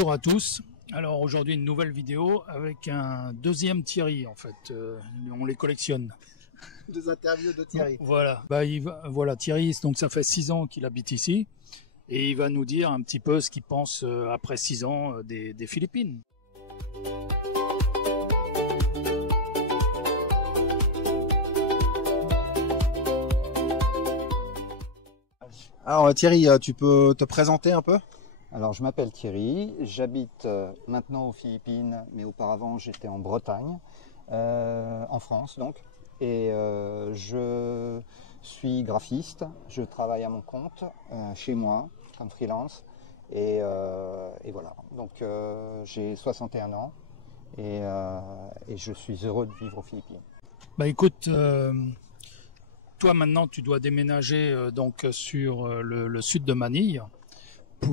Bonjour à tous. Alors aujourd'hui une nouvelle vidéo avec un deuxième Thierry en fait. On les collectionne. Deux interviews de Thierry. Voilà. Voilà Thierry. Donc ça fait 6 ans qu'il habite ici et il va nous dire un petit peu ce qu'il pense après 6 ans des Philippines. Alors Thierry, tu peux te présenter un peu? Alors je m'appelle Thierry, j'habite maintenant aux Philippines, mais auparavant j'étais en Bretagne, en France donc. Et je suis graphiste, je travaille à mon compte, chez moi, comme freelance. Et voilà, donc j'ai 61 ans et je suis heureux de vivre aux Philippines. Bah écoute, toi maintenant tu dois déménager donc sur le sud de Manille. C'est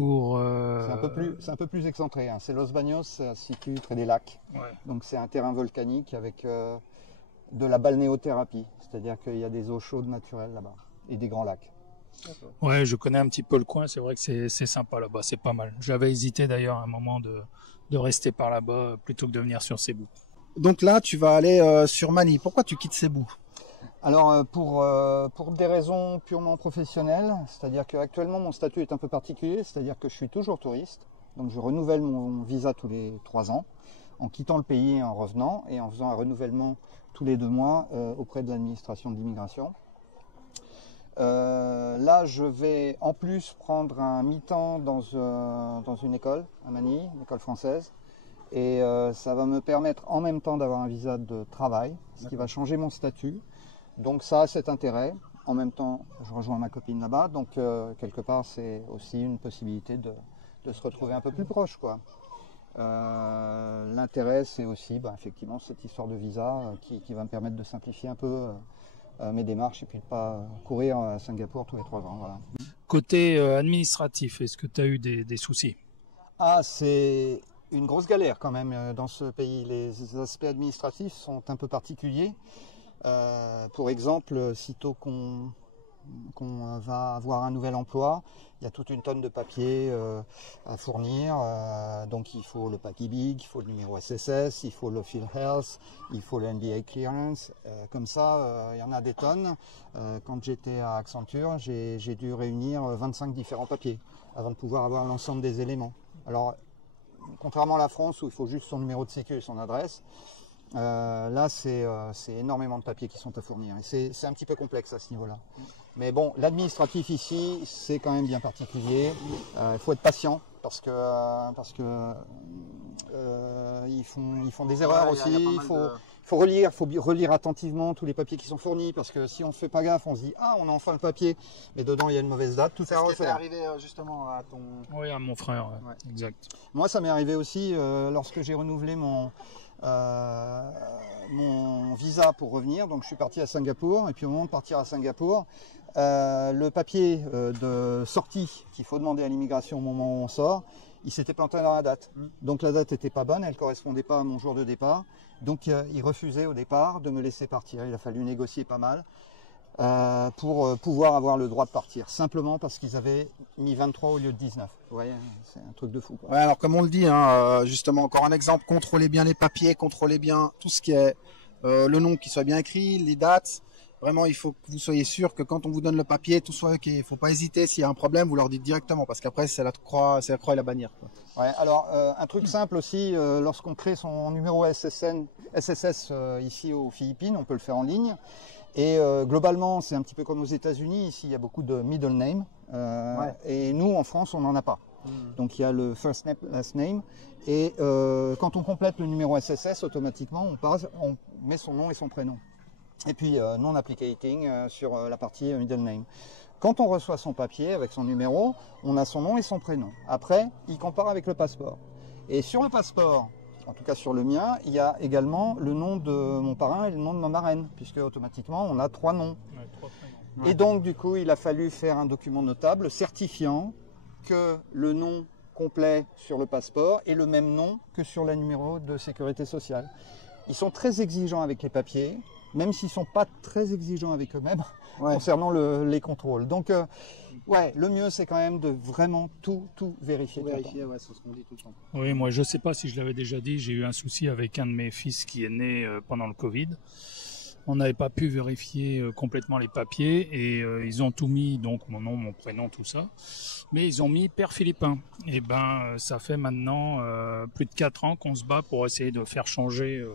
un peu plus excentré, hein. C'est Los Baños, ça se situe près des lacs. Ouais. Donc c'est un terrain volcanique avec de la balnéothérapie, c'est-à-dire qu'il y a des eaux chaudes naturelles là-bas et des grands lacs. Ouais, je connais un petit peu le coin, c'est vrai que c'est sympa là-bas, c'est pas mal. J'avais hésité d'ailleurs à un moment de rester par là-bas plutôt que de venir sur Cebu. Donc là, tu vas aller sur Manille. Pourquoi tu quittes Cebu? Alors pour des raisons purement professionnelles, c'est-à-dire qu'actuellement mon statut est un peu particulier, c'est-à-dire que je suis toujours touriste, donc je renouvelle mon visa tous les 3 ans, en quittant le pays et en revenant, et en faisant un renouvellement tous les 2 mois auprès de l'administration de l'immigration. Là je vais en plus prendre un mi-temps dans une école à Manille, une école française, et ça va me permettre en même temps d'avoir un visa de travail, ce qui va changer mon statut. Donc ça a cet intérêt. En même temps, je rejoins ma copine là-bas. Donc quelque part, c'est aussi une possibilité de se retrouver un peu plus proche, quoi. L'intérêt, c'est aussi effectivement cette histoire de visa qui va me permettre de simplifier un peu mes démarches et puis de ne pas courir à Singapour tous les 3 ans. Voilà. Côté administratif, est-ce que tu as eu des soucis? Ah, c'est une grosse galère quand même dans ce pays. Les aspects administratifs sont un peu particuliers. Pour exemple, sitôt qu'on va avoir un nouvel emploi, il y a toute une tonne de papiers à fournir. Donc il faut le papier big, il faut le numéro SSS, il faut le Field Health, il faut le NBA Clearance. Comme ça, il y en a des tonnes. Quand j'étais à Accenture, j'ai dû réunir 25 différents papiers avant de pouvoir avoir l'ensemble des éléments. Alors, contrairement à la France où il faut juste son numéro de sécu et son adresse, là c'est énormément de papiers qui sont à fournir et c'est un petit peu complexe à ce niveau-là. Mais bon, l'administratif ici c'est quand même bien particulier. Il faut être patient parce que ils font des erreurs aussi. Il faut relire attentivement tous les papiers qui sont fournis parce que si on ne fait pas gaffe, on se dit ah on a enfin le papier, mais dedans il y a une mauvaise date, tout est à refaire. C'est arrivé justement à ton... Oui, à mon frère, ouais. Ouais. Exact. Moi ça m'est arrivé aussi lorsque j'ai renouvelé mon visa pour revenir, donc je suis parti à Singapour et puis au moment de partir à Singapour, le papier de sortie qu'il faut demander à l'immigration au moment où on sort, il s'était planté dans la date. Donc la date n'était pas bonne, elle ne correspondait pas à mon jour de départ, donc il refusait au départ de me laisser partir. Il a fallu négocier pas mal pour pouvoir avoir le droit de partir, simplement parce qu'ils avaient mis 23 au lieu de 19. Vous voyez, c'est un truc de fou, quoi. Ouais, alors comme on le dit, hein, justement, encore un exemple, contrôlez bien les papiers, contrôlez bien tout ce qui est le nom qui soit bien écrit, les dates. Vraiment, il faut que vous soyez sûr que quand on vous donne le papier, tout soit ok. Il ne faut pas hésiter, s'il y a un problème, vous leur dites directement, parce qu'après, c'est la croix et la bannière, quoi. Ouais, alors un truc simple aussi, lorsqu'on crée son numéro SSS ici aux Philippines, on peut le faire en ligne. Et globalement, c'est un petit peu comme aux États-Unis. Ici, il y a beaucoup de middle name. Et nous, en France, on n'en a pas. Donc, il y a le first name, last name. Et quand on complète le numéro SSS, automatiquement, on met son nom et son prénom. Et puis, non-applicating sur la partie middle name. Quand on reçoit son papier avec son numéro, on a son nom et son prénom. Après, il compare avec le passeport. Et sur le passeport, en tout cas sur le mien, il y a également le nom de mon parrain et le nom de ma marraine, puisque automatiquement on a 3 noms. Ouais, 3 prénoms. Et donc du coup, il a fallu faire un document notable certifiant que le nom complet sur le passeport est le même nom que sur le numéro de sécurité sociale. Ils sont très exigeants avec les papiers. même s'ils sont pas très exigeants avec eux-mêmes Ouais. concernant les contrôles. Donc, ouais, le mieux, c'est quand même de vraiment tout vérifier. Faut tout le temps. vérifier, ouais, c'est ce qu'on dit tout le temps. Oui, moi je sais pas si je l'avais déjà dit, j'ai eu un souci avec un de mes fils qui est né pendant le Covid. On n'avait pas pu vérifier complètement les papiers et ils ont tout mis, donc mon nom, mon prénom, tout ça. Mais ils ont mis Père Philippin. Et ben ça fait maintenant plus de 4 ans qu'on se bat pour essayer de faire changer.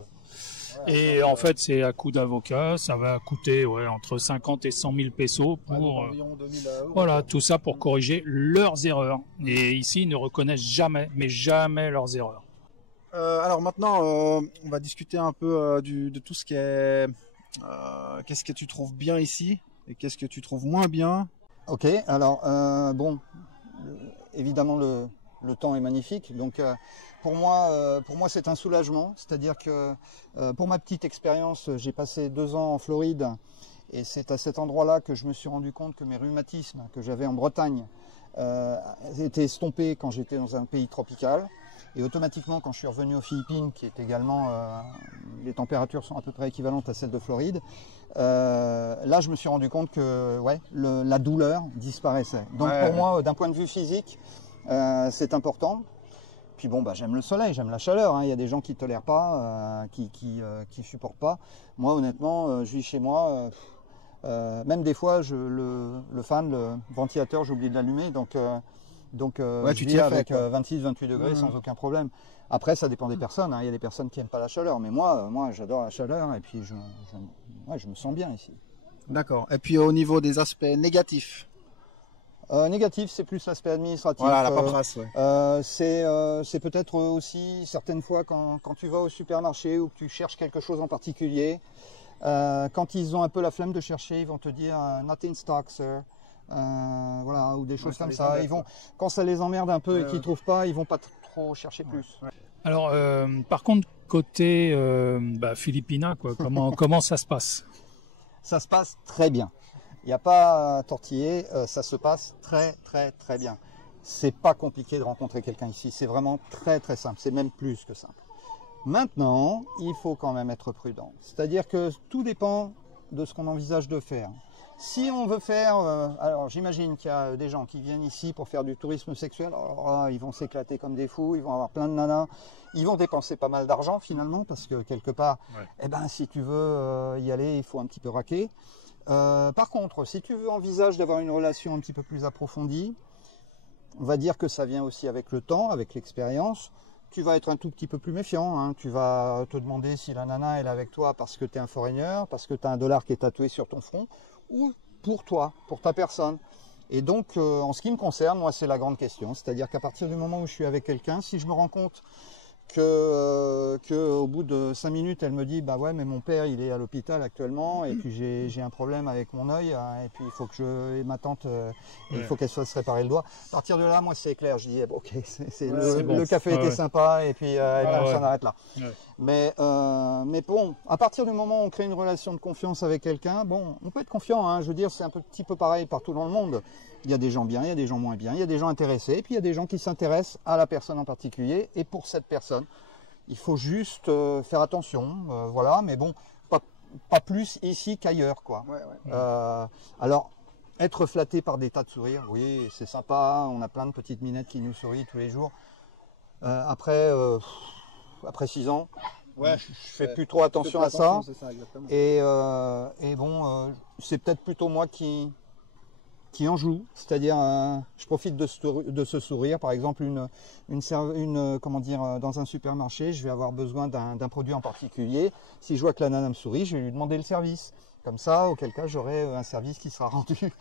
Et en fait c'est à coup d'avocat, ça va coûter entre 50 et 100 000 pesos Ouais, donc pour environ 2000 €. voilà, tout ça pour corriger leurs erreurs. Et ici ils ne reconnaissent jamais, mais jamais leurs erreurs. Alors maintenant, on va discuter un peu de tout ce qui est. Qu'est-ce que tu trouves bien ici et qu'est-ce que tu trouves moins bien? Ok, alors bon, évidemment le temps est magnifique, donc pour moi c'est un soulagement, c'est-à-dire que pour ma petite expérience, j'ai passé 2 ans en Floride et c'est à cet endroit-là que je me suis rendu compte que mes rhumatismes que j'avais en Bretagne étaient estompés quand j'étais dans un pays tropical. Et automatiquement, quand je suis revenu aux Philippines, qui est également, les températures sont à peu près équivalentes à celles de Floride, là je me suis rendu compte que ouais, la douleur disparaissait. Donc pour moi, d'un point de vue physique, c'est important. Puis bon, bah, j'aime le soleil, j'aime la chaleur. Hein. Il y a des gens qui ne tolèrent pas, qui supportent pas. Moi, honnêtement, je vis chez moi. Même des fois, le fan, le ventilateur, j'ai oublié de l'allumer. Donc Ouais, je vis avec 26-28 degrés sans aucun problème. Après, ça dépend des personnes. Hein. Il y a des personnes qui n'aiment pas la chaleur. Mais moi j'adore la chaleur et puis je me sens bien ici. D'accord. Et puis au niveau des aspects négatifs? Négatif, c'est plus l'aspect administratif. Voilà, la paperasse. Ouais. C'est peut-être aussi certaines fois quand tu vas au supermarché ou que tu cherches quelque chose en particulier, quand ils ont un peu la flemme de chercher, ils vont te dire not in stock, sir. Voilà, ou des choses comme ça. Ils vont, quand ça les emmerde un peu et qu'ils ne trouvent pas, ils vont pas trop chercher plus. Ouais. Alors, par contre, côté Philippina, quoi, comment ça se passe? Ça se passe très bien. Il n'y a pas à tortiller, ça se passe très bien. C'est pas compliqué de rencontrer quelqu'un ici, c'est vraiment très simple, c'est même plus que simple. Maintenant, il faut quand même être prudent. C'est-à-dire que tout dépend de ce qu'on envisage de faire. Si on veut faire, alors j'imagine qu'il y a des gens qui viennent ici pour faire du tourisme sexuel, alors là, ils vont s'éclater comme des fous, ils vont avoir plein de nanas, ils vont dépenser pas mal d'argent finalement, parce que quelque part, eh ben, si tu veux y aller, il faut un petit peu raquer. Par contre, si tu veux envisager d'avoir une relation un petit peu plus approfondie, on va dire que ça vient aussi avec le temps, avec l'expérience. Tu vas être un tout petit peu plus méfiant, hein. Tu vas te demander si la nana elle est avec toi parce que tu es un foreigner, parce que tu as un dollar qui est tatoué sur ton front, ou pour toi, pour ta personne. Et donc, en ce qui me concerne, moi, c'est la grande question. C'est-à-dire qu'à partir du moment où je suis avec quelqu'un, si je me rends compte que au bout de 5 minutes, elle me dit bah ouais, mais mon père il est à l'hôpital actuellement et puis j'ai un problème avec mon œil et puis il faut que et ma tante il faut qu'elle se fasse réparer le doigt. À partir de là, moi c'est clair, je dis bon, ok, le café était sympa et puis on s'en arrête là. Ouais. Mais bon, à partir du moment où on crée une relation de confiance avec quelqu'un, bon, on peut être confiant. Hein, je veux dire, c'est un petit peu pareil partout dans le monde. Il y a des gens bien, il y a des gens moins bien, il y a des gens intéressés, et puis il y a des gens qui s'intéressent à la personne en particulier. Et pour cette personne, il faut juste faire attention, voilà. Mais bon, pas plus ici qu'ailleurs, quoi. Alors, être flatté par des tas de sourires, oui, c'est sympa. On a plein de petites minettes qui nous sourient tous les jours. Après 6 ans, je fais plus trop attention à ça. Et bon, c'est peut-être plutôt moi qui en joue, c'est-à-dire je profite de ce sourire. Par exemple, comment dire, dans un supermarché, je vais avoir besoin d'un produit en particulier. Si je vois que la nana me sourit, je vais lui demander le service. Comme ça, auquel cas j'aurai un service qui sera rendu.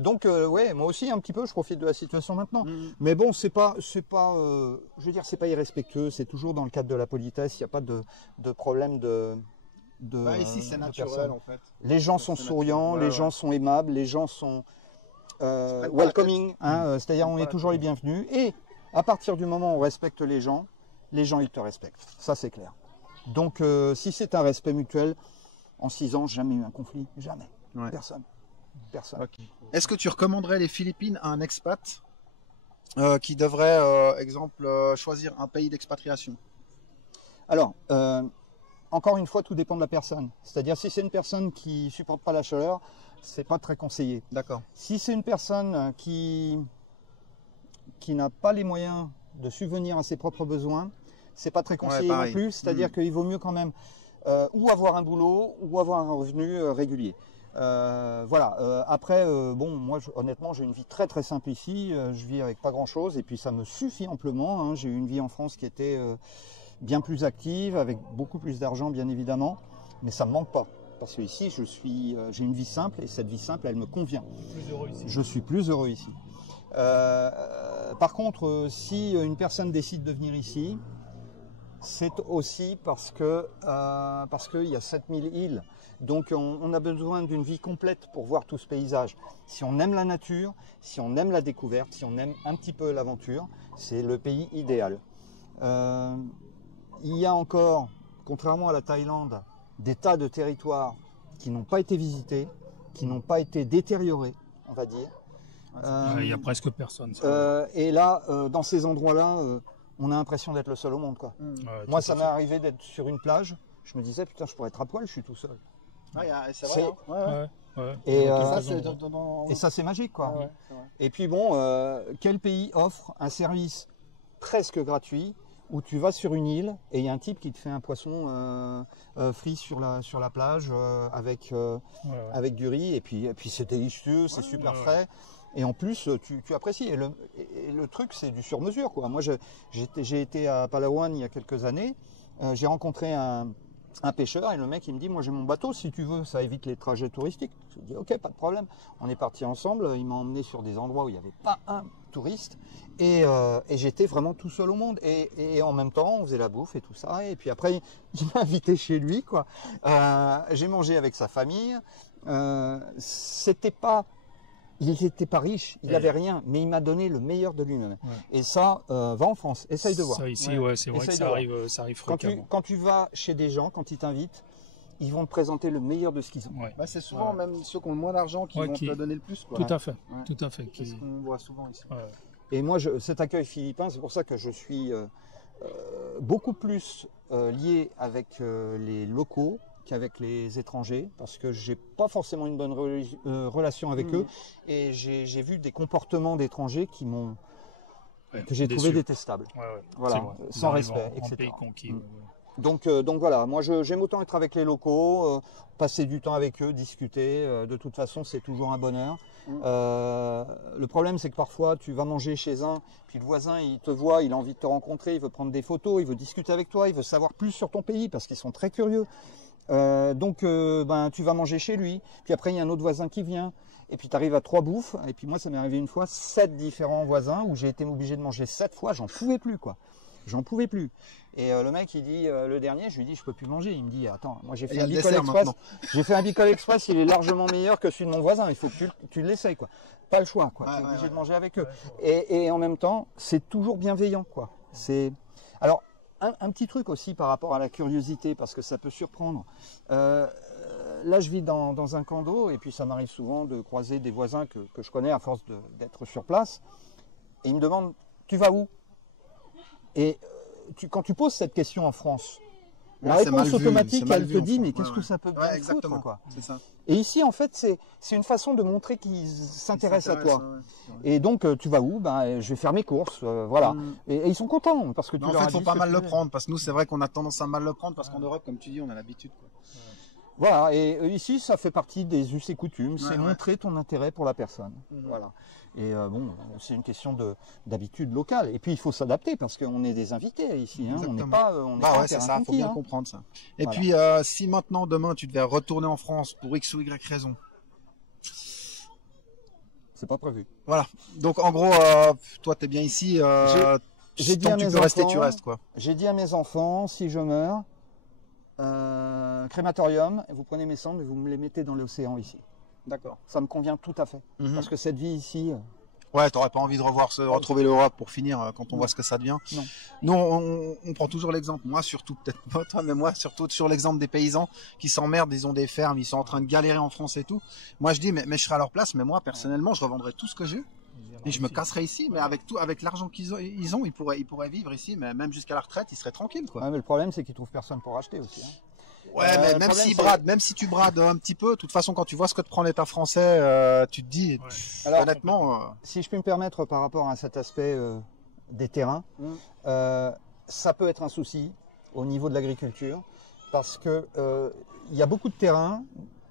Donc, ouais, moi aussi un petit peu, je profite de la situation maintenant. Mais bon, c'est pas, je veux dire, c'est pas irrespectueux. C'est toujours dans le cadre de la politesse. Il n'y a pas de problème ici c'est naturel en fait. Les gens sont souriants, les gens sont aimables, les gens sont welcoming, hein, c'est-à-dire on est toujours les bienvenus. Et à partir du moment où on respecte les gens ils te respectent. Ça c'est clair. Donc si c'est un respect mutuel, en 6 ans, jamais eu un conflit, jamais. Personne. Okay. Est-ce que tu recommanderais les Philippines à un expat qui devrait, exemple, choisir un pays d'expatriation? Alors, encore une fois, tout dépend de la personne. C'est-à-dire, si c'est une personne qui supporte pas la chaleur, c'est pas très conseillé. D'accord. Si c'est une personne qui n'a pas les moyens de subvenir à ses propres besoins, c'est pas très conseillé non plus. C'est-à-dire qu'il vaut mieux quand même ou avoir un boulot ou avoir un revenu régulier. Voilà. Après, bon, moi, honnêtement, j'ai une vie très très simple ici. Je vis avec pas grand-chose et puis ça me suffit amplement. Hein. J'ai eu une vie en France qui était bien plus active, avec beaucoup plus d'argent, bien évidemment, mais ça me manque pas. Parce que ici, j'ai une vie simple et cette vie simple, elle me convient. Plus heureux ici. Je suis plus heureux ici. Par contre, si une personne décide de venir ici, c'est aussi parce qu'il y a 7000 îles. Donc on a besoin d'une vie complète pour voir tout ce paysage. Si on aime la nature, si on aime la découverte, si on aime un petit peu l'aventure, c'est le pays idéal. Il y a encore, contrairement à la Thaïlande, des tas de territoires qui n'ont pas été visités, qui n'ont pas été détériorés, on va dire. Il n'y a presque personne. Et là, dans ces endroits-là, on a l'impression d'être le seul au monde, quoi. Moi, ça m'est arrivé d'être sur une plage. Je me disais, putain, je pourrais être à poil, je suis tout seul. C'est vrai. Et ça, c'est magique, quoi. Ouais, et puis bon, quel pays offre un service presque gratuit où tu vas sur une île et il y a un type qui te fait un poisson frit sur la plage avec du riz et puis c'est délicieux, c'est super frais. Et en plus, tu apprécies. Et le truc, c'est du sur-mesure, quoi. Moi, j'ai été à Palawan il y a quelques années. J'ai rencontré un pêcheur et le mec, il me dit, moi, j'ai mon bateau, si tu veux, ça évite les trajets touristiques. Je dis, ok, pas de problème. On est partis ensemble. Il m'a emmené sur des endroits où il n'y avait pas un touriste. Et j'étais vraiment tout seul au monde. Et en même temps, on faisait la bouffe et tout ça. Et puis après, il m'a invité chez lui, quoi. J'ai mangé avec sa famille. Il n'était pas riche, il n'avait rien, mais il m'a donné le meilleur de lui-même. Ouais. Et ça, va en France, essaye de voir. Ça ici, c'est vrai que ça arrive fréquemment. Quand tu vas chez des gens, quand ils t'invitent, ils vont te présenter le meilleur de ce qu'ils ont. Ouais. Bah, c'est souvent même ceux qui ont le moins d'argent qui vont te donner le plus, quoi. Tout à fait, tout à fait. C'est ce qu'on voit souvent ici. Et moi, cet accueil philippin, c'est pour ça que je suis beaucoup plus lié avec les locaux qu'avec les étrangers, parce que j'ai pas forcément une bonne relation avec eux, et j'ai vu des comportements d'étrangers qui m'ont que j'ai trouvé détestables. Voilà, sans respect, etc. Pays conquis, Donc voilà, moi j'aime autant être avec les locaux, passer du temps avec eux, discuter. De toute façon, c'est toujours un bonheur. Le problème, c'est que parfois, tu vas manger chez un, puis le voisin, il te voit, il a envie de te rencontrer, il veut prendre des photos, il veut discuter avec toi, il veut savoir plus sur ton pays, parce qu'ils sont très curieux. Donc tu vas manger chez lui, puis après il y a un autre voisin qui vient, et puis tu arrives à 3 bouffes, et puis moi ça m'est arrivé une fois, 7 différents voisins, où j'ai été obligé de manger 7 fois, j'en pouvais plus, quoi. J'en pouvais plus. Et le mec il dit, le dernier, je lui dis je peux plus manger, il me dit attends, moi j'ai fait un Bicol Express, il est largement meilleur que celui de mon voisin, il faut que tu l'essayes, quoi. Pas le choix, quoi. Tu es obligé de manger avec eux. Et en même temps, c'est toujours bienveillant, quoi. Alors, un petit truc aussi par rapport à la curiosité, parce que ça peut surprendre. Là, je vis dans un condo, et puis ça m'arrive souvent de croiser des voisins que je connais à force d'être sur place. Et ils me demandent, tu vas où? Et quand tu poses cette question en France, la réponse automatique, elle te dit, mais qu'est-ce que ça peut bien foutre, quoi. C'est ça. Et ici, en fait, c'est une façon de montrer qu'ils s'intéressent à toi. Et donc, tu vas où? Je vais faire mes courses, voilà. Et ils sont contents parce que tu leur as dit. En fait, il faut pas mal le prendre, parce que nous, c'est vrai qu'on a tendance à mal le prendre, parce qu'en Europe, comme tu dis, on a l'habitude, quoi. Voilà, et ici, ça fait partie des us et coutumes, c'est montrer ton intérêt pour la personne. Voilà. Et bon, c'est une question d'habitude locale. Et puis, il faut s'adapter, parce qu'on est des invités ici. Hein. On n'est pas c'est ça, il faut bien comprendre ça. Et puis, si maintenant, demain, tu devais retourner en France pour X ou Y raison, c'est pas prévu. Voilà. Donc, en gros, toi, tu es bien ici. J'ai dit tant que tu peux rester, tu restes, quoi. J'ai dit à mes enfants, si je meurs, crématorium, vous prenez mes cendres et vous me les mettez dans l'océan ici. D'accord. Ça me convient tout à fait. Parce que cette vie ici... Ouais, t'aurais pas envie de retrouver l'Europe pour finir quand on voit ce que ça devient. Non. Nous, on prend toujours l'exemple. Moi, surtout, peut-être pas toi, mais moi, surtout sur l'exemple des paysans qui s'emmerdent, ils ont des fermes, ils sont en train de galérer en France et tout. Moi, je dis, mais je serais à leur place, mais moi, personnellement, je revendrais tout ce que j'ai. Et je me casserais ici, mais avec l'argent qu'ils ont, ils pourraient vivre ici, mais même jusqu'à la retraite, ils seraient tranquilles, quoi. Ouais, mais le problème, c'est qu'ils trouvent personne pour acheter aussi. Hein. Ouais, mais même si tu brades un petit peu, de toute façon, quand tu vois ce que te prend l'État français, tu te dis, Alors, honnêtement. Si je puis me permettre par rapport à cet aspect des terrains, ça peut être un souci au niveau de l'agriculture parce que il y a beaucoup de terrains,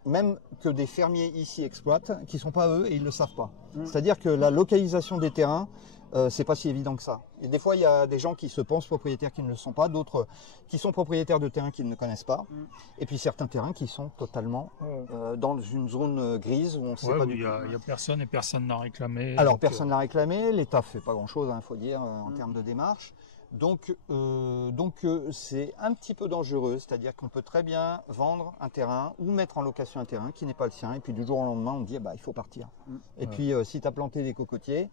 même que des fermiers ici exploitent, qui ne sont pas eux et ils ne le savent pas. C'est-à-dire que la localisation des terrains, c'est pas si évident que ça. Et des fois, il y a des gens qui se pensent propriétaires qui ne le sont pas, d'autres qui sont propriétaires de terrains qu'ils ne connaissent pas, et puis certains terrains qui sont totalement dans une zone grise où on ne sait pas du tout. Il n'y a personne et personne n'a réclamé. Alors, personne n'a réclamé, l'État ne fait pas grand-chose, il faut dire, en termes de démarche. Donc c'est un petit peu dangereux, c'est-à-dire qu'on peut très bien vendre un terrain ou mettre en location un terrain qui n'est pas le sien, et puis du jour au lendemain on dit il faut partir. Et puis si tu as planté des cocotiers,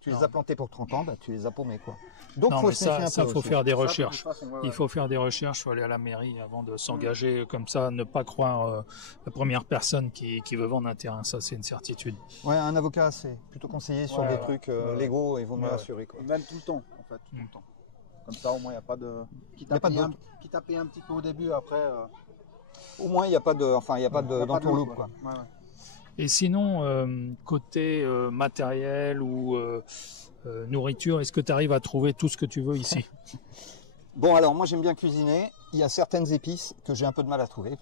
tu les as plantés pour 30 ans, tu les as paumés quoi. Donc non, faut mais ça faut faire des recherches. Il faut faire des recherches, il faut aller à la mairie avant de s'engager comme ça, ne pas croire la première personne qui veut vendre un terrain, ça c'est une certitude. Ouais, un avocat c'est plutôt conseillé sur des trucs légaux, il vaut mieux assurer quoi. Même tout le temps. Tout le temps. Comme ça, au moins, il n'y a pas de. Qui t'a payé un petit peu au début, après. Au moins, il n'y a pas de d'entourloupe, quoi. Ouais. Et sinon, côté matériel ou nourriture, est-ce que tu arrives à trouver tout ce que tu veux ici? Bon, alors, moi, j'aime bien cuisiner. Il y a certaines épices que j'ai un peu de mal à trouver.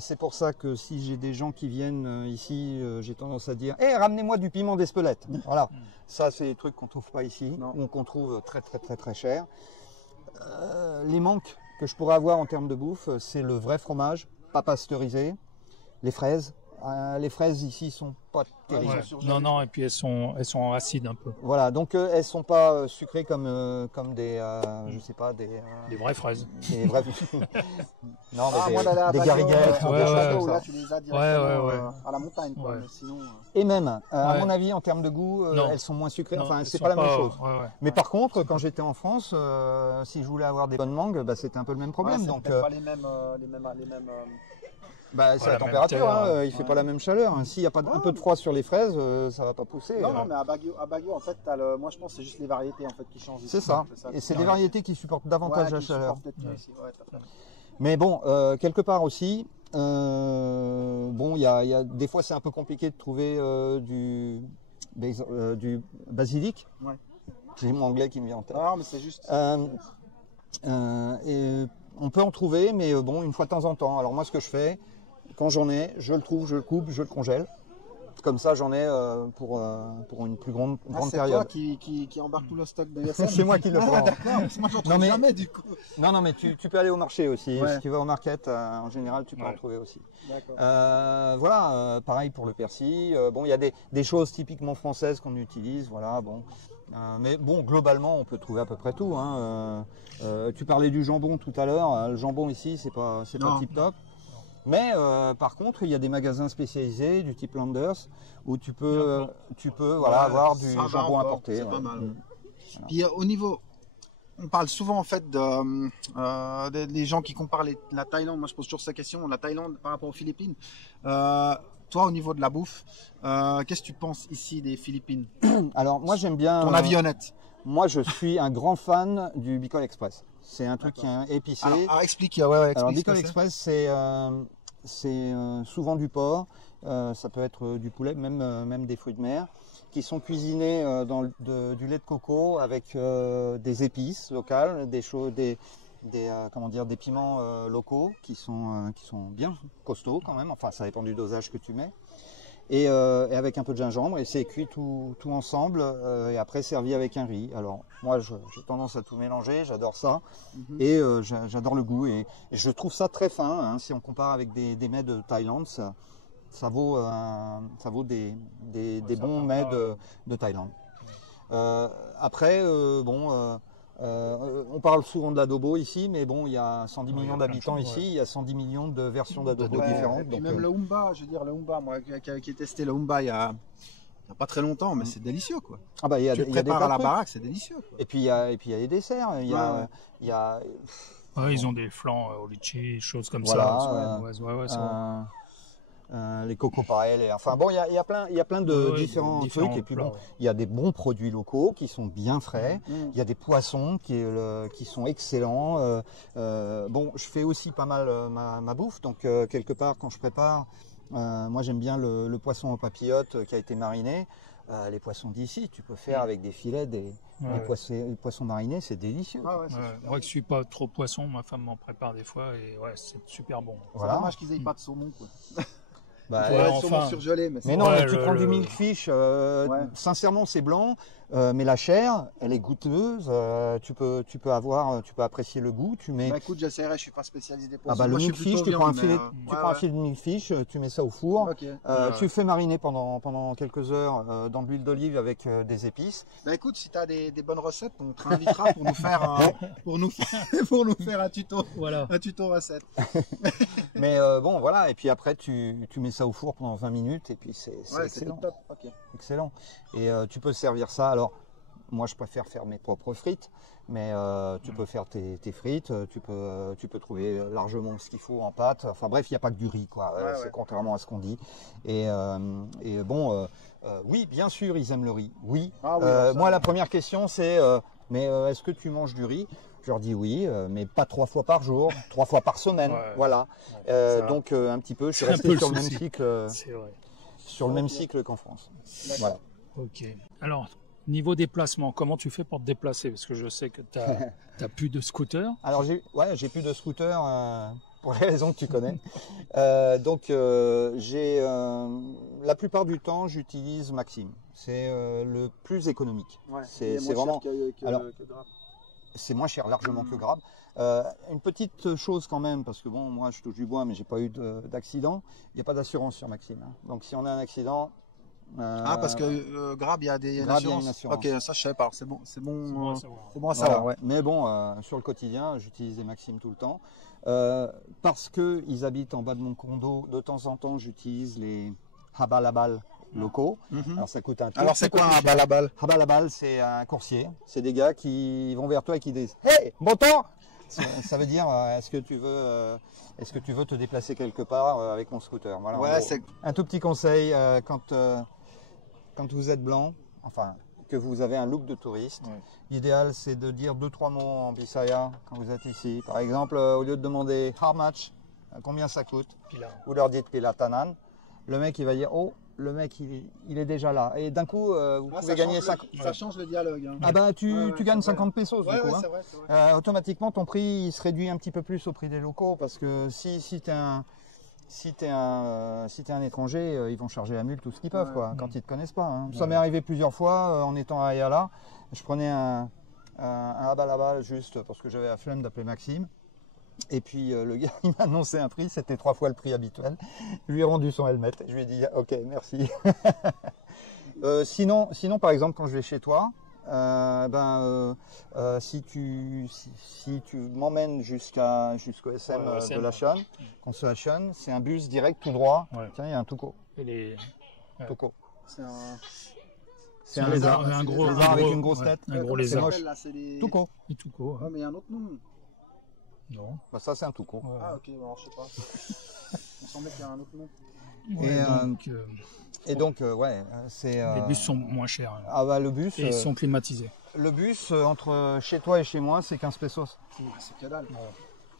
C'est pour ça que si j'ai des gens qui viennent ici, j'ai tendance à dire ramenez-moi du piment d'Espelette. Voilà, ça c'est des trucs qu'on trouve pas ici, ou qu'on trouve très très très très cher. Les manques que je pourrais avoir en termes de bouffe, c'est le vrai fromage, pas pasteurisé, les fraises. Les fraises ici sont pas terribles. Non, et puis elles sont acides un peu. Voilà, donc elles sont pas sucrées comme des, je sais pas, des vraies fraises. Des vraies... non, mais des gariguettes. Là, tu les as directement à la montagne. Quoi, mais sinon, Et même, à mon avis, en termes de goût, elles sont moins sucrées. Enfin, c'est pas la même chose. Mais par contre, quand j'étais en France, si je voulais avoir des bonnes mangues, c'était un peu le même problème. Donc, pas les mêmes. C'est la température, il fait pas la même chaleur. S'il n'y a pas un peu de froid sur les fraises, ça va pas pousser. Non, mais à Baguio, en fait, moi je pense que c'est juste les variétés en fait qui changent. C'est ça. Et c'est des variétés qui supportent davantage la chaleur. Mais bon, quelque part aussi, il y a des fois c'est un peu compliqué de trouver du basilic. C'est mon anglais qui me vient en tête. Non, mais c'est juste. Et on peut en trouver, mais une fois de temps en temps. Alors moi, ce que je fais, quand j'en ai, je le trouve, je le coupe, je le congèle. Comme ça, j'en ai pour une plus grande période. C'est toi qui embarque tout le stock de YSL. C'est moi qui le prends. Moi, j'en trouve jamais du coup. Non, mais tu peux aller au marché aussi. Si tu vas au market, en général, tu peux en trouver aussi. Pareil pour le persil. Il y a des choses typiquement françaises qu'on utilise. Mais globalement, on peut trouver à peu près tout. Tu parlais du jambon tout à l'heure. Le jambon ici, c'est pas tip top. Mais par contre, il y a des magasins spécialisés du type Landers où tu peux avoir du jambon importé. C'est pas mal. Puis au niveau, on parle souvent en fait des gens qui comparent la Thaïlande. Moi, je pose toujours cette question, la Thaïlande par rapport aux Philippines. Toi, au niveau de la bouffe, qu'est-ce que tu penses ici des Philippines? Alors, moi, j'aime bien. Ton avis honnête. Moi, je suis un grand fan du Bicol Express. C'est un truc qui est épicé. Alors, explique. Alors, Bicol Express, c'est souvent du porc. Ça peut être du poulet, même des fruits de mer, qui sont cuisinés dans du lait de coco avec des épices locales, des piments locaux qui sont bien costauds quand même. Enfin, ça dépend du dosage que tu mets. Et avec un peu de gingembre, et c'est cuit tout ensemble et après servi avec un riz. Alors moi j'ai tendance à tout mélanger, j'adore ça et j'adore le goût et je trouve ça très fin. Si on compare avec des mets de Thaïlande, ça vaut des bons mets de Thaïlande. On parle souvent de l'adobo ici, mais il y a 110 millions d'habitants ici, il y a 110 millions de versions d'adobo différentes. Et puis même le humba, moi qui ai testé le humba il y a pas très longtemps, mais c'est délicieux quoi. Tu le prépares à la baraque, c'est délicieux. Quoi. Et puis il y a les desserts, ils ont des flancs au litchi, choses comme ça. les Coco pareil. Enfin bon, il y a plein de Ouais, différents trucs. Et puis plats, bon, ouais. il y a des bons produits locaux qui sont bien frais. Mmh. Il y a des poissons qui sont excellents. Bon, je fais aussi pas mal ma bouffe. Donc quelque part, quand je prépare, moi j'aime bien le poisson en papillote qui a été mariné. Les poissons d'ici, tu peux faire avec des filets, des poissons marinés, c'est délicieux. Ah ouais, c'est Ouais, super. moi qui suis pas trop poisson, ma femme m'en prépare des fois et ouais, c'est super bon. C'est Voilà. dommage qu'ils aient pas de saumon, quoi. Bah, Ouais, Ouais, enfin. saumon surgelé, mais mais c'est non, Ouais, mais tu prends du milkfish, Ouais. sincèrement c'est blanc, mais la chair, elle est goûteuse, tu peux apprécier le goût, tu mets... Bah écoute, j'essaierai, je suis pas spécialisé des Ah poissons. bah, le Moi, je suis milkfish, plutôt tu prends un viande, filet, mais, tu prends un filet de milkfish, tu mets ça au four, Ok. tu fais mariner pendant quelques heures dans de l'huile d'olive avec des épices. Bah écoute, si tu as des bonnes recettes, on te réinvitera pour nous faire pour nous faire un tuto Voilà. recette. Mais bon, voilà, et puis après tu mets ça au four pendant 20 minutes et puis c'est Ouais, c'est excellent. top. Ok. Excellent. Et tu peux servir ça. Alors, moi, je préfère faire mes propres frites, mais tu peux faire tes frites. Tu peux trouver largement ce qu'il faut en pâte. Enfin bref, il n'y a pas que du riz, quoi. Ouais, C'est ouais. contrairement à ce qu'on dit. Et bon, oui, bien sûr, ils aiment le riz. Oui. Ah oui, alors ça, moi, la première question, c'est mais est-ce que tu manges du riz? Je leur dis oui, mais pas 3 fois par jour, 3 fois par semaine. Ouais. Voilà. Ça- Donc un petit peu, je suis c'est un resté peu le sur le même souci. cycle. C'est vrai. Sur le même cycle qu'en France. Voilà. Ok. Alors, niveau déplacement, comment tu fais pour te déplacer? Parce que je sais que tu n'as plus de scooter. Alors j'ai plus de scooter pour les raisons que tu connais. Donc la plupart du temps j'utilise Maxime. C'est le plus économique. Ouais. C'est Il est moins vraiment cher alors, que Grab. c'est moins cher largement que Grab. Une petite chose quand même parce que bon moi je touche du bois mais j'ai pas eu d'accident. Il n'y a pas d'assurance sur Maxime. Hein. Donc si on a un accident Ah parce que Grab il y a une Grab, il y a assurance. une assurance. Ok, ça je savais pas. C'est bon, C'est bon à savoir. c'est bon à Voilà, savoir. ouais. Mais bon, sur le quotidien, j'utilise des Maximes tout le temps. Parce qu'ils habitent en bas de mon condo, de temps en temps, j'utilise les habalabal locaux. Mhm. Alors ça coûte un tout Alors petit c'est peu quoi plus un cher. balabal? Habalabal, c'est un coursier. C'est des gars qui vont vers toi et qui disent « Hey, bon temps !» Ça veut dire est-ce que tu veux te déplacer quelque part avec mon scooter. Voilà, en Ouais, gros. c'est Un tout petit conseil quand vous êtes blanc, enfin que vous avez un look de touriste, Ouais. l'idéal c'est de dire 2-3 mots en Bisaya quand vous êtes ici. Par exemple, au lieu de demander how much, combien ça coûte, Puis là, vous leur dites pilatanan, le mec il va dire oh, le mec il est déjà là. Et d'un coup, vous pouvez gagner 50. Ça change le dialogue. Hein. Ah bah tu Ouais, gagnes c'est vrai. 50 pesos Ouais, du coup. ouais, Hein. c'est vrai, c'est vrai. Automatiquement ton prix il se réduit un petit peu plus au prix des locaux parce que si t'es un étranger, ils vont charger la mule tout ce qu'ils peuvent Ouais. quoi, quand ils te connaissent pas. Hein. Ça Ouais. m'est arrivé plusieurs fois en étant à Ayala. Je prenais un habal juste parce que j'avais la flemme d'appeler Maxime. Et puis le gars il m'a annoncé un prix, c'était 3 fois le prix habituel. Je lui ai rendu son helmet. Je lui ai dit ok merci. Sinon par exemple quand je vais chez toi, si tu m'emmènes jusqu'au SM Ouais, SM, de la ouais. Chaîne, Consolation, c'est un bus direct tout droit. Ouais. Tiens, il y a un touco. et les... Ouais. Touco. C'est un. C'est un lézard. Un gros, lézard avec une grosse ouais, tête. Un gros Comment ça lézard. s'appelle, là, c'est les... Touco. Et tout court. Ouais, mais il y a un autre nom. Non. Bah, ça c'est un touco. Ouais. Ah ok, bon, alors je sais pas. Il me semblait qu'il y a un autre nom. Ouais, Et donc ouais, c'est. les bus sont moins chers. Hein. Ah bah le bus. Et ils sont climatisés. Le bus entre chez toi et chez moi, c'est 15 pesos. C'est que dalle.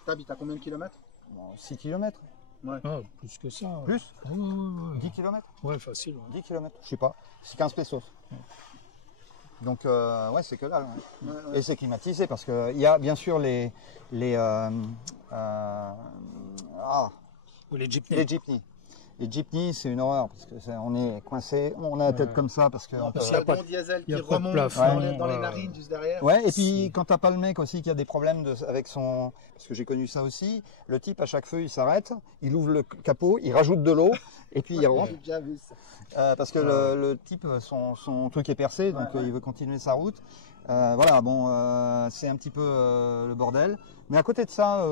T'habites à combien de kilomètres? Bon, 6 km. Ah, plus que ça. Plus Ouais, ouais, 10 km. ouais, facile. Ouais. 10 km. Je sais pas. C'est 15 pesos. Donc ouais, c'est que dalle. Ouais. Ouais, ouais. Et c'est climatisé parce qu'il y a bien sûr les Ou les jeepneys. les jeepneys. Les jeepneys, c'est une horreur parce que on est coincé, on a la tête Ouais. comme ça parce que. Non, on parce peut- qu'il y a pas le bon diesel il y qui a pas de remonte plafond, dans les ouais. narines juste derrière. Ouais, et puis quand t'as pas le mec aussi qui a des problèmes avec son. Parce que j'ai connu ça aussi, le type à chaque feu il s'arrête, il ouvre le capot, il rajoute de l'eau et puis il rentre. J'ai déjà vu ça. Parce que le type, son truc est percé, donc Ouais, ouais. il veut continuer sa route. Voilà, bon, c'est un petit peu le bordel. Mais à côté de ça,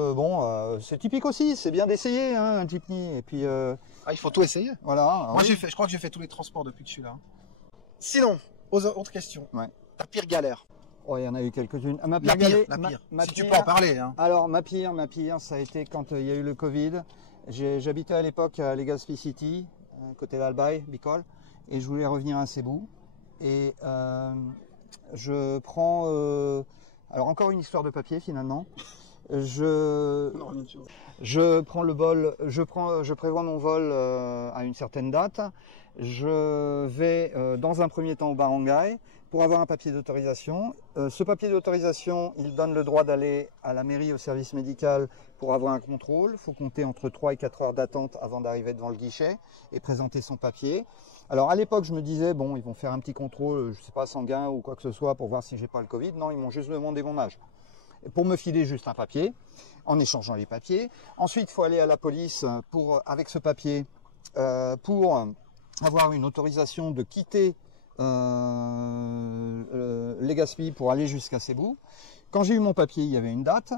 c'est typique aussi, c'est bien d'essayer hein, un jeepney. Et puis Ah, il faut tout essayer. voilà. Moi, oui. je crois que j'ai fait tous les transports depuis que je suis là. Sinon, autre question. Ouais. Ta pire galère. Oh, il y en a eu quelques-unes. Ah, ma La pire pire, galère- la pire. ma Si tu pire- peux en parler. Hein. Alors ma pire, ça a été quand il y a eu le Covid. J'habitais à l'époque à Legazpi City, côté l'Albaï, Bicol, et je voulais revenir à Cebu. Et je prends... alors encore une histoire de papier finalement. Je prends le vol, je prévois mon vol à une certaine date. Je vais dans un premier temps au barangay pour avoir un papier d'autorisation. Ce papier d'autorisation, il donne le droit d'aller à la mairie, au service médical pour avoir un contrôle. Il faut compter entre 3 et 4 heures d'attente avant d'arriver devant le guichet et présenter son papier. Alors à l'époque, je me disais, bon, ils vont faire un petit contrôle, je ne sais pas, sanguin ou quoi que ce soit pour voir si j'ai pas le Covid. Non, ils m'ont juste demandé mon âge. Pour me filer juste un papier, en échangeant les papiers. Ensuite, il faut aller à la police avec ce papier pour avoir une autorisation de quitter Legazpi pour aller jusqu'à Cebu. Quand j'ai eu mon papier, il y avait une date,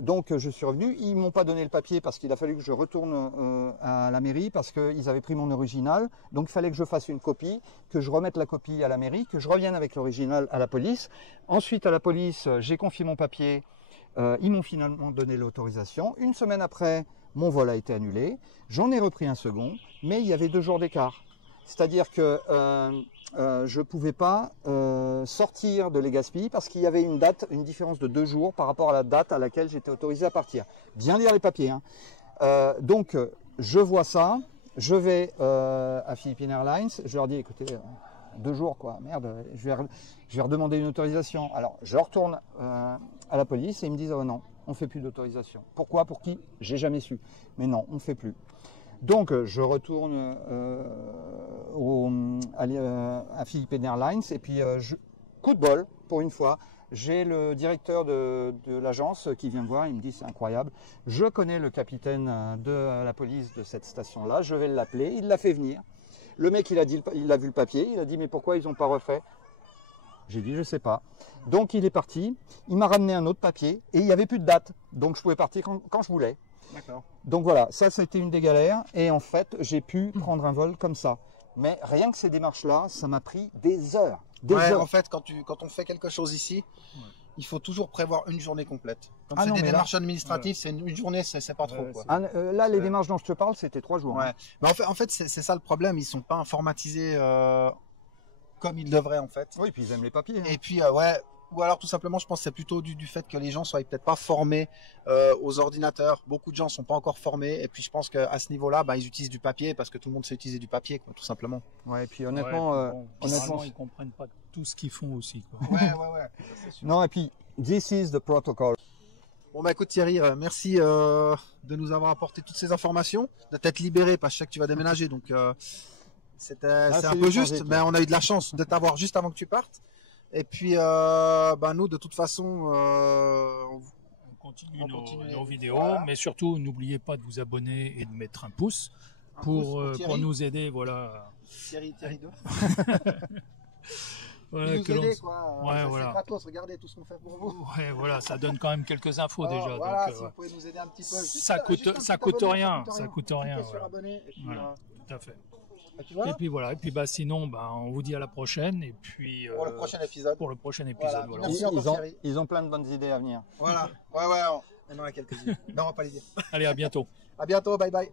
donc je suis revenu. Ils m'ont pas donné le papier parce qu'il a fallu que je retourne à la mairie parce qu'ils avaient pris mon original. Donc il fallait que je fasse une copie, que je remette la copie à la mairie, que je revienne avec l'original à la police. Ensuite à la police, j'ai confié mon papier. Ils m'ont finalement donné l'autorisation. Une semaine après, mon vol a été annulé. J'en ai repris un second, mais il y avait 2 jours d'écart. C'est-à-dire que je ne pouvais pas sortir de Legazpi parce qu'il y avait une différence de 2 jours par rapport à la date à laquelle j'étais autorisé à partir. Bien lire les papiers. Hein. Donc, je vois ça. Je vais à Philippine Airlines. Je leur dis, écoutez, 2 jours, quoi. Merde, je vais redemander une autorisation. Alors, je retourne à la police et ils me disent, oh non, on ne fait plus d'autorisation. Pourquoi? Pour qui? J'ai jamais su. Mais non, on ne fait plus. Donc, je retourne à Philippine Airlines et puis, coup de bol, pour une fois, j'ai le directeur de l'agence qui vient me voir, il me dit c'est incroyable, je connais le capitaine de la police de cette station-là, je vais l'appeler, il l'a fait venir. Le mec, il a vu le papier, il a dit mais pourquoi ils n'ont pas refait? J'ai dit je sais pas. Donc il est parti, il m'a ramené un autre papier et il n'y avait plus de date, donc je pouvais partir quand je voulais. D'accord. Donc voilà, ça c'était une des galères et en fait j'ai pu prendre un vol comme ça. Mais rien que ces démarches-là, ça m'a pris des heures. Des heures. En fait, quand on fait quelque chose ici, il faut toujours prévoir une journée complète. Comme Ah c'est non, des mais démarches administratives, c'est une journée, c'est pas trop. Quoi. Là, les démarches dont je te parle, c'était 3 jours. Ouais. Hein. Mais en fait c'est ça le problème. Ils sont pas informatisés comme ils devraient en fait. Oui, puis ils aiment les papiers. Hein. Et puis ou alors tout simplement, je pense que c'est plutôt du fait que les gens soient peut-être pas formés aux ordinateurs. Beaucoup de gens sont pas encore formés. Et puis je pense qu'à ce niveau-là, ils utilisent du papier parce que tout le monde sait utiliser du papier, quoi, tout simplement. Ouais, et puis honnêtement, honnêtement, ils comprennent pas tout ce qu'ils font aussi. Quoi. Ouais. Ça, c'est sûr. Non, et puis this is the protocol. Bon écoute Thierry, merci de nous avoir apporté toutes ces informations, de t'être libéré parce que je sais que tu vas déménager, donc c'est un peu juste, mais on a eu de la chance de t'avoir juste avant que tu partes. Et puis nous de toute façon on continue nos vidéos, voilà. Mais surtout n'oubliez pas de vous abonner et de mettre un pouce pour nous aider, voilà. Thierry 2. Voilà, nous aider, quoi. Ouais, voilà. C'est gratos, regardez tout ce qu'on fait pour vous. Ouais, voilà, ça donne quand même quelques infos déjà. Voilà, donc, si vous pouvez nous aider un petit peu. Ça coûte rien. Ça coûte rien. Voilà. Abonner, et puis, voilà, tout à fait. Voilà. Et puis voilà, et puis sinon, on vous dit à la prochaine. Et puis, pour le prochain épisode. Voilà. Voilà. Merci encore, Thierry. Ils ont plein de bonnes idées à venir. Voilà. Ouais, on en a quelques-unes. Mais on va pas les dire. Allez, à bientôt. À bientôt, bye bye.